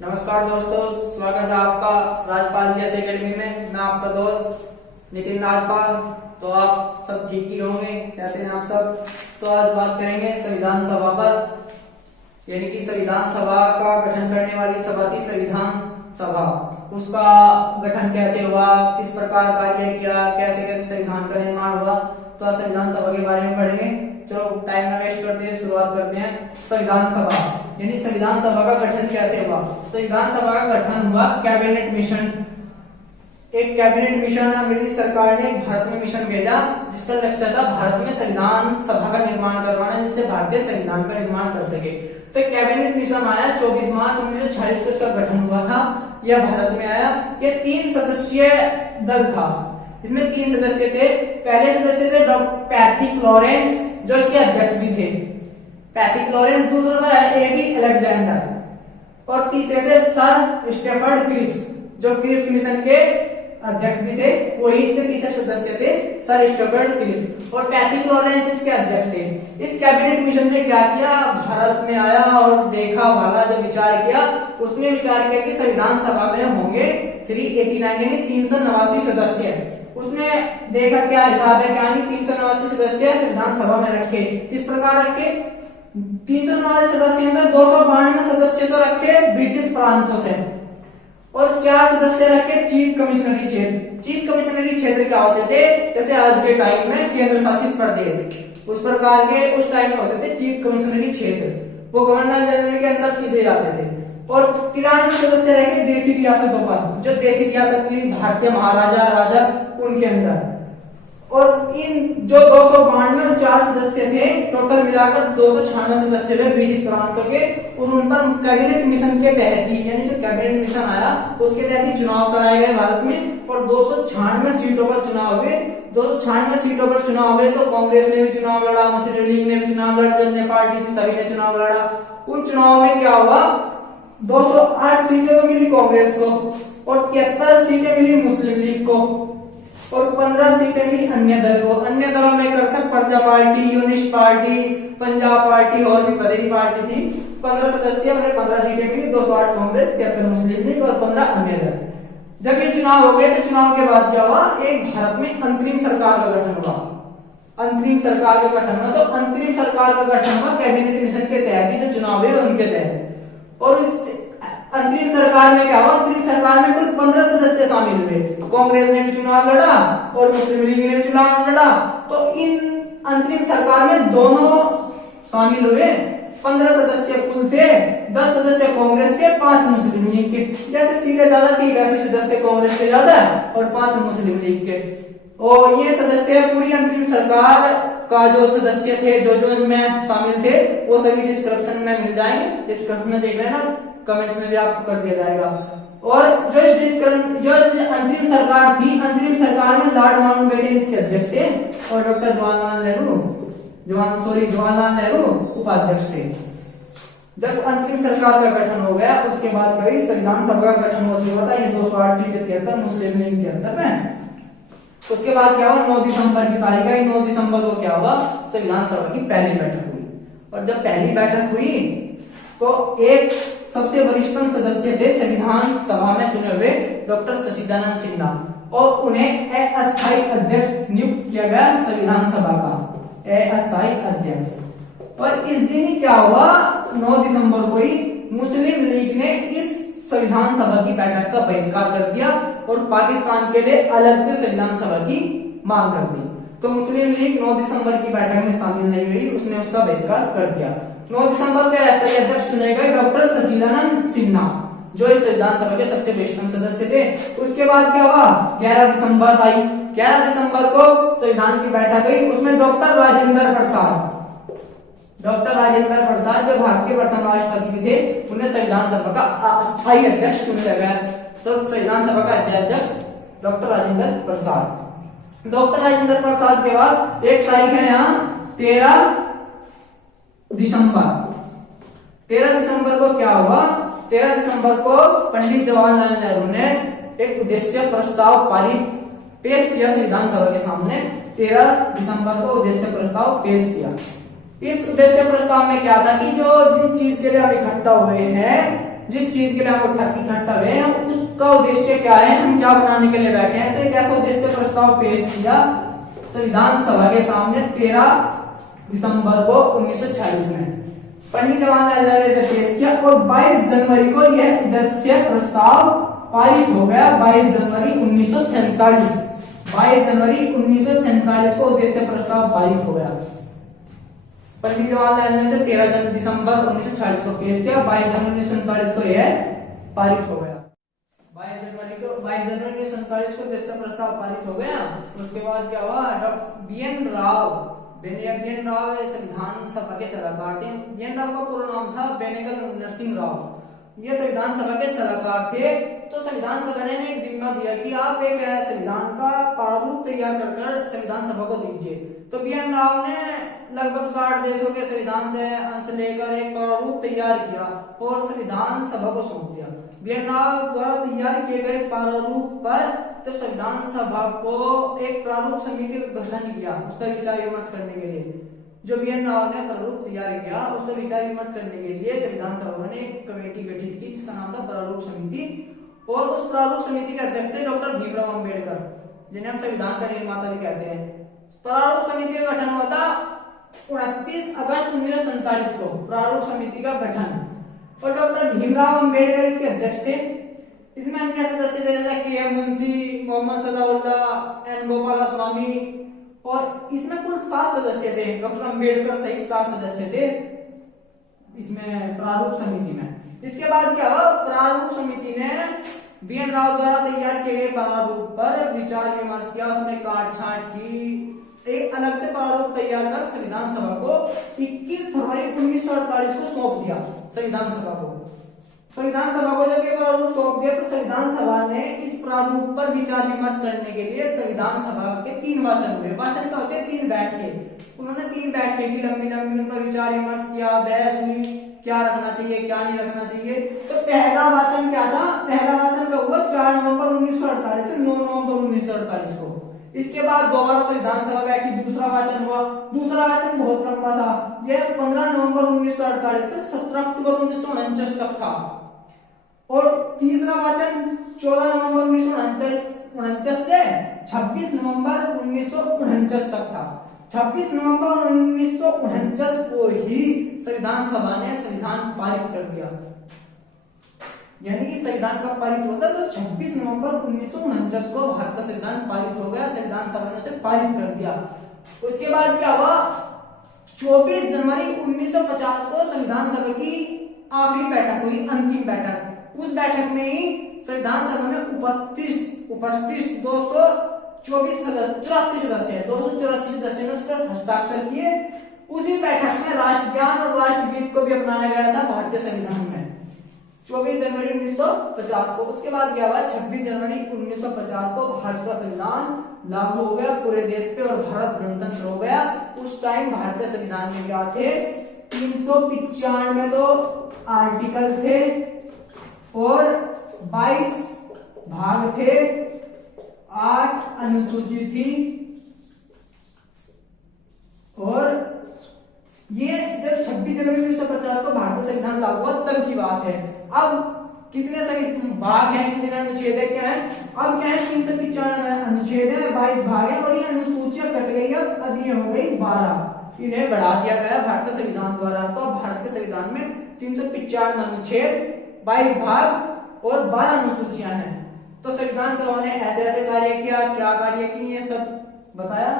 नमस्कार दोस्तों, स्वागत है आपका राजपाल जी एकेडमी में। मैं आपका दोस्त नितिन राजपाल। तो आप सब ठीक ही होंगे, कैसे हैं आप सब। तो आज बात करेंगे संविधान सभा पर, यानी कि संविधान सभा का गठन करने वाली सभा थी संविधान सभा। उसका गठन कैसे हुआ, किस प्रकार कार्य किया, कैसे कैसे संविधान का निर्माण हुआ, तो आज संविधान सभा के बारे में पढ़ेंगे। चलो टाइम ना वेस्ट करते हैं, शुरुआत करते हैं। संविधान सभा यानी संविधान सभा का गठन कैसे हुआ। संविधान सभा का गठन हुआ कैबिनेट मिशन। एक कैबिनेट मिशन अंग्रेजी सरकार ने भारत में मिशन भेजा, जिसका लक्ष्य था भारत में संविधान सभा का निर्माण करवाना, जिससे भारतीय संविधान का निर्माण कर सके। तो कैबिनेट मिशन आया 24 मार्च 1946 को, इसका गठन हुआ था। यह भारत में आया। यह 3 सदस्यीय दल था। इसमें 3 सदस्य थे। पहले सदस्य थे डॉक्टर पैथिक लॉरेंस, जो इसके अध्यक्ष भी थे। Pethick Lawrence. दूसरा था एबी अलेक्जेंडर और तीसरे थे सर स्टेफर्ड क्रिप्स, जो क्रिप्स मिशन के अध्यक्ष भी थे। वही इसके तीसरे सदस्य थे सर स्टेफर्ड क्रिप्स, और पैथिक लॉरेंस इसके अध्यक्ष थे। इस कैबिनेट मिशन ने क्या किया, भारत में आया और देखा भाला, जो विचार किया, उसने विचार किया कि संविधान सभा में होंगे 389 यानी 389 सदस्य। उसने देखा क्या हिसाब है, क्या नहीं। 389 सदस्य संविधान सभा में रखे। किस प्रकार रखे, 389 सदस्य में 292 सदस्य तो रखे ब्रिटिश प्रांतों से, और 4 सदस्य रखे चीफ कमिश्नरी क्षेत्र। चीफ कमिश्नरी क्षेत्र क्या होते थे, जैसे आज के टाइम में केंद्र शासित प्रदेश, उस प्रकार के उस टाइम में होते थे चीफ कमिश्नरी क्षेत्र। वो गवर्नर जनरल के अंदर सीधे जाते थे। और 93 सदस्य रहे देसी रियासतों पर, जो देसी रियासत थी भारतीय महाराजा राजा उनके अंदर। और इन जो 292 और 4 सदस्य थे, टोटल मिलाकर 296 सदस्य थे ब्रिटिश प्रांतों के। और उन पर कैबिनेट मिशन के तहत ही, यानी जो कैबिनेट मिशन आया उसके तहत ही चुनाव कराए गए भारत में, और 296 सीटों पर चुनाव हुए। 296 सीटों पर चुनाव हुए तो कांग्रेस ने भी चुनाव लड़ा, मुस्लिम लीग ने भी चुनाव लड़ा, जो अन्य पार्टी थी सभी ने चुनाव लड़ा। उन चुनाव में क्या हुआ, 208 सीटें तो मिली कांग्रेस को, और 73 सीटें मिली मुस्लिम लीग को, और 15 सीटें मिली अन्य दल को। अन्य दलों में कर्षक प्रजा party, Unionist party, Punjab party और भी बदेरी पार्टी थी। 15 सदस्य, उन्हें 15 सीटें मिली। 208 कांग्रेस, 73 मुस्लिम लीग और 15 अन्य दल। जब ये चुनाव हो गए तो चुनाव के बाद क्या हुआ, एक भारत में अंतरिम सरकार का गठन हुआ। अंतरिम सरकार का गठन हुआ, तो अंतरिम सरकार का गठन हुआ कैबिनेट मिशन के तहत ही, जो चुनाव हुए उनके तहत। और इस अंतरिम सरकार में क्या हुआ, अंतरिम सरकार में कुल 15 सदस्य शामिल हुए। कांग्रेस ने भी चुनाव लड़ा और मुस्लिम लीग ने भी चुनाव लड़ा। तो इन अंतरिम सरकार में दोनों शामिल हुए। 15 सदस्य कुल थे, 10 सदस्य कांग्रेस के, 5 मुस्लिम लीग के। जैसे सीटें ज्यादा थी वैसे सदस्य कांग्रेस के ज्यादा और 5 मुस्लिम लीग के। और ये सदस्य पूरी अंतरिम सरकार का जो सदस्य थे, जो इनमें शामिल थे, वो सभी डिस्क्रिप्शन में मिल जाएंगे। डिस्क्रिप्शन में देख लेना, कमेंट में भी आपको कर दिया जाएगा। और जो अंतरिम सरकार थी, अंतरिम सरकार में लॉर्ड माउंटबेटन इसके अध्यक्ष थे, और डॉक्टर जवाहरलाल नेहरू उपाध्यक्ष थे। जब अंतरिम सरकार का गठन हो गया, उसके बाद कभी संविधान सभा का गठन हो चुका था। ये 208 सीटें 73, मुस्लिम लीग 73 में। उसके बाद क्या हुआ, 9 दिसंबर की तारीख है। 9 दिसंबर को क्या हुआ, संविधान सभा की पहली बैठक हुई। और जब पहली बैठक हुई तो एक सबसे वरिष्ठतम सदस्य थे संविधान सभा में चुने हुए डॉक्टर सच्चिदानंद सिन्हा, और उन्हें अस्थायी अध्यक्ष नियुक्त किया गया संविधान सभा का, अस्थायी अध्यक्ष। और इस दिन क्या हुआ, 9 दिसंबर को ही मुस्लिम लीग ने इस संविधान सभा की बैठक का बहिष्कार कर दिया और पाकिस्तान के लिए अलग से संविधान सभा की मांग कर दी। तो मुस्लिम लीग 9 दिसंबर की बैठक में शामिल नहीं हुई, उसने उसका बहिष्कार कर दिया। 9 दिसंबर के अस्थायी अध्यक्ष चुने गए डॉक्टर सच्चिदानंद सिन्हा, जो इस संविधान सभा के सबसे वरिष्ठ सदस्य थे। उसके बाद क्या हुआ, 11 दिसंबर आई। 11 दिसंबर को संविधान की बैठक हुई, उसमें डॉक्टर राजेंद्र प्रसाद, जो भारत के प्रथम राष्ट्रपति थे, उन्हें संविधान सभा का अस्थायी अध्यक्ष चुना गया। तो संविधान सभा का अध्यक्ष डॉक्टर राजेंद्र प्रसाद। डॉक्टर राजेंद्र प्रसाद के बाद एक तारीख है यहाँ 13 दिसंबर। 13 दिसंबर को क्या हुआ, 13 दिसंबर को पंडित जवाहरलाल नेहरू ने एक उद्देश्य प्रस्ताव पेश किया संविधान सभा के सामने। 13 दिसंबर को उद्देश्य प्रस्ताव पेश किया। इस उद्देश्य प्रस्ताव में क्या था कि जो जिन चीज के लिए हम इकट्ठा हुए हैं, जिस चीज के लिए हम इकट्ठा हुए हैं उसका उद्देश्य क्या है, हम क्या बनाने के लिए बैठे हैं। तो एक ऐसा उद्देश्य प्रस्ताव पेश किया संविधान सभा के सामने 13 दिसंबर को 1946 में पंडित जवाहरलाल नेहरू से पेश किया और 22 जनवरी को यह उद्देश्य प्रस्ताव पारित हो गया। 22 जनवरी 1947 22 जनवरी 1947 को उद्देश्य प्रस्ताव पारित हो गया। पंडित जवाहरलाल नेहरू से 13 दिसंबर 1946 को पेश किया, 22 जनवरी 1947 को यह पारित हो गया। 22 जनवरी 1947 को उद्देश्य प्रस्ताव पारित हो गया। उसके बाद क्या हुआ, डॉक्टर बी.एन. राव संविधान सभा के सलाहकार थे। बी.एन. राव का पूरा नाम था बेनेगल नरसिंह राव। ये संविधान सभा के सलाहकार थे। तो संविधान सभा ने एक जिम्मा दिया कि आप एक संविधान का प्रारूप तैयार कर संविधान सभा को दीजिए। तो बी.एन. राव ने लगभग 60 देशों के संविधान से अंश लेकर एक प्रारूप तैयार किया और संविधान सभा को सौंप दिया। बी.एन. राव द्वारा तैयार किए गए प्रारूप पर जब संविधान सभा को एक प्रारूप समिति का गठन किया उसका विचार विमर्श करने के लिए, जो बी.एन. राव ने प्रारूप तैयार किया उसका विचार विमर्श करने के लिए संविधान सभा ने एक कमेटी गठित की जिसका नाम था प्रारूप समिति। और उस प्रारूप समिति के अध्यक्ष थे डॉक्टर भीमराव अंबेडकर, जिन्हें हम संविधान का निर्माता भी कहते हैं। प्रारूप समिति का गठन हुआ था 29 अगस्त 1947 को, प्रारूप समिति का गठन, और डॉक्टर भीमराव अंबेडकर इसके अध्यक्ष थे। इसमें अन्य सदस्य जैसे के.एम. मुंशी, मोहम्मद सदाउल्लाह, एन. गोपालास्वामी, और इसमें कुल 7 सदस्य थे। डॉक्टर अंबेडकर सहित 7 सदस्य थे इसमें प्रारूप समिति में। इसके बाद क्या हुआ, प्रारूप समिति ने बी.एन. राव द्वारा तैयार किए गए प्रारूप पर विचार विमर्श किया, उसमें काट छांट की, एक अलग से प्रारूप तैयार कर संविधान सभा को 21 फरवरी 1948 को सौंप दिया। संविधान सभा को जब ये प्रारूप सौंप दिया तो संविधान सभा ने इस प्रारूप पर विचार विमर्श करने के लिए संविधान सभा के 3 वाचन हुए। वाचन का होते हैं 3 बैठकें। उन्होंने 3 बैठकें की, लंबी लंबी, उन पर विचार विमर्श किया, बहस हुई, क्या रखना चाहिए क्या नहीं रखना चाहिए। तो पहला वाचन क्या था, पहला वाचन कब हुआ, 4 नवंबर 1948 से 9 नवंबर 1948 को। इसके बाद दोबारा संविधान सभा बैठी, दूसरा वाचन हुआ। दूसरा वाचन बहुत लंबा था, यह 15 नवंबर 1948 से 17 अक्टूबर 1949 तक था। और तीसरा वाचन 14 नवंबर 1949 से 26 नवंबर 1949 तक था। 26 नवंबर 1949 को ही संविधान सभा ने संविधान पारित कर दिया। यानी कि संविधान कब पारित होता तो 26 नवंबर 1949 को भारत का संविधान पारित हो गया। संविधान सभा ने उसे पारित कर दिया। उसके बाद क्या हुआ, 24 जनवरी 1950 को संविधान सभा की आखिरी बैठक हुई, अंतिम बैठक। उस बैठक में ही संविधान सभा में उपस्थित 284 सदस्य ने उस पर हस्ताक्षर किए। उसी बैठक में राष्ट्रज्ञान और राष्ट्रगीत को भी अपनाया गया था भारतीय संविधान में 24 जनवरी 1950 को। उसके बाद क्या हुआ, 26 जनवरी 1950 को भारत का संविधान लागू हो गया पूरे देश पे और भारत गणतंत्र हो गया। उस टाइम भारतीय संविधान में क्या थे, 395 तो आर्टिकल थे और 22 भाग थे, 8 अनुसूची थी। और ये जब 26 जनवरी 1950 को भारतीय संविधान लागू हुआ तब की बात है। अब कितने भाग हैं, कितने अनुच्छेद है, क्या है, अब क्या है, 395 अनुच्छेद है, 22 भाग है और ये अनुसूचियां कट गई। अब ये हो गई 12, इन्हें बढ़ा दिया गया भारतीय संविधान द्वारा। तो भारत के संविधान में 395 अनुच्छेद, 22 भाग और 12 अनुसूचियां हैं। तो संविधान सभा ने ऐसे ऐसे कार्य किया, क्या कार्य किए, ये सब बताया।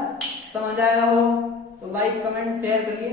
समझ आया हो तो लाइक कमेंट शेयर करिए।